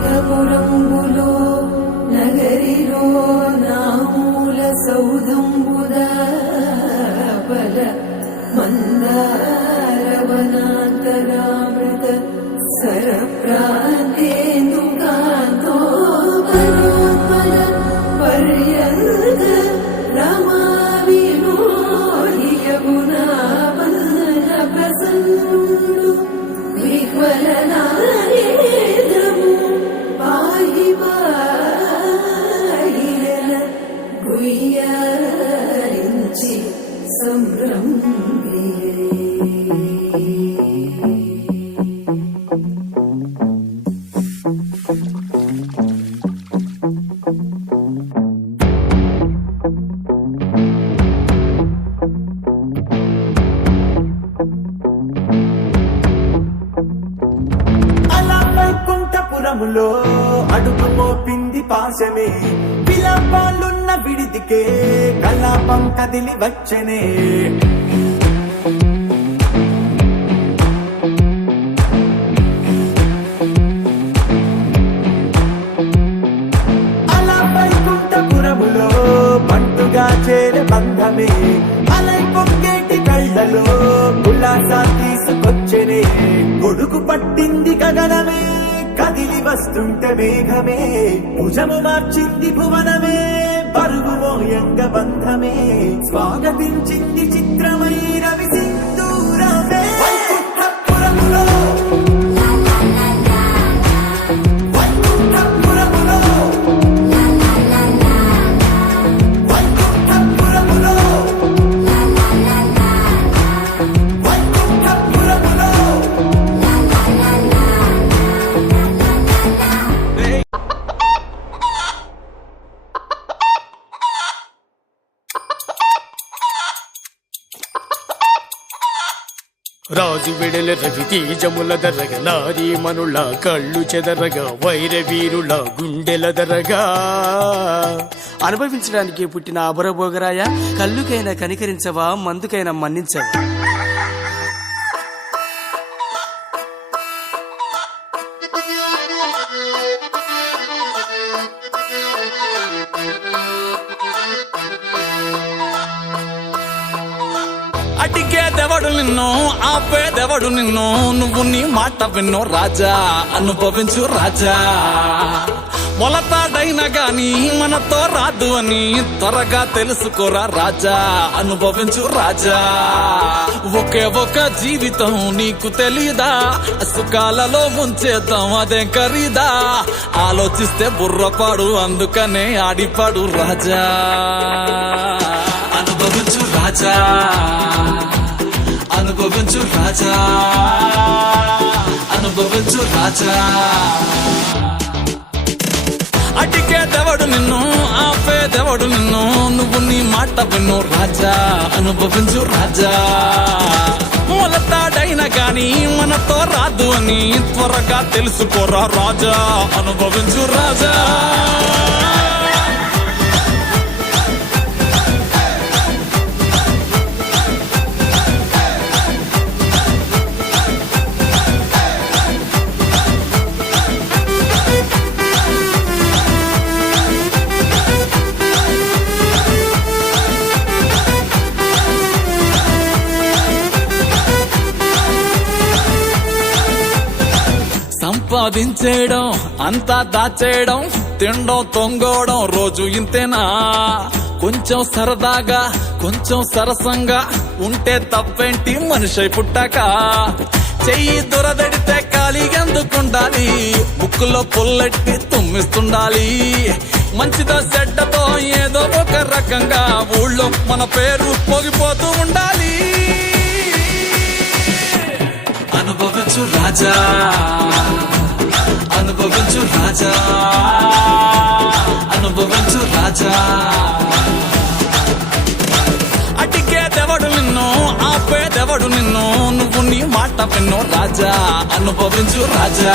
നഗരമുഴമ്പുലോ നഗരിലോ നാമൂല സൗധംബുദ പല മന്ദാരവനാന്തരാമൃത സരപ്രാന്തേ వైకుంఠపురములో అడుగు మోపింది పాశమే. విలాపాలున్న విడిదికే కలాపం కదిలి వచ్చనే. వస్తుంటే మేఘమే. భుజము మార్చింది భువనమే. పరుగు మోయంగ బంధమే. స్వాగతించింది చిత్రమైన విసింధూరమే రాజు విడల రవి తేజముల దరగ నారీ మనుల కళ్ళు చెదరగ వైర వీరుల గుండెల దరగా. అనుభవించడానికి పుట్టిన అబరబోగరాయ కళ్ళుకైనా కనికరించవా మందుకైనా మన్నించవా? అడిగేదెవడు నిన్ను ఆపేదెవడు నిన్ను. నువ్వు నీ మాట విన్ను రాజా అనుభవించు రాజా. మొలతాడైనా గాని మనతో రాదు అని త్వరగా తెలుసుకోరా రాజా అనుభవించు రాజా. ఒకే ఒక జీవితం నీకు తెలీదా? సుఖాలలో ముంచేద్దాం అదే ఖరీదా? ఆలోచిస్తే బుర్రపాడు అందుకనే ఆడిపాడు రాజా. రాజా అనుభవించు రాజా. అడిగేదెవడు నిన్ను ఆపేదెవడు నిన్ను నువ్వు నీ మాట విన్ను రాజా అనుభవించు రాజా. మొలతాడైనా గాని మనతో రాదు అని త్వరగా తెలుసుకోరా రాజా అనుభవించు రాజా. సంపాదించేయడం అంతా దాచేయడం తినడం తొంగోవడం రోజు ఇంతేనా? కొంచెం సరదాగా కొంచెం సరసంగా ఉంటే తప్పేంటి మనిషి పుట్టాక? చెయ్యి దొరదడితే ఖాళీ ఎందుకుండాలి? ముక్కులో పుల్లట్టి తుమ్మిస్తుండాలి. మంచిదో చెడ్డతో ఏదో ఒక రకంగా ఊళ్ళో మన పేరు పోగిపోతూ ఉండాలి. అనుభవించు రాజా. ఆపేదెవడు నిన్ను? నువ్వు నీ మాట పెన్నో రాజా అనుభవించు రాజా.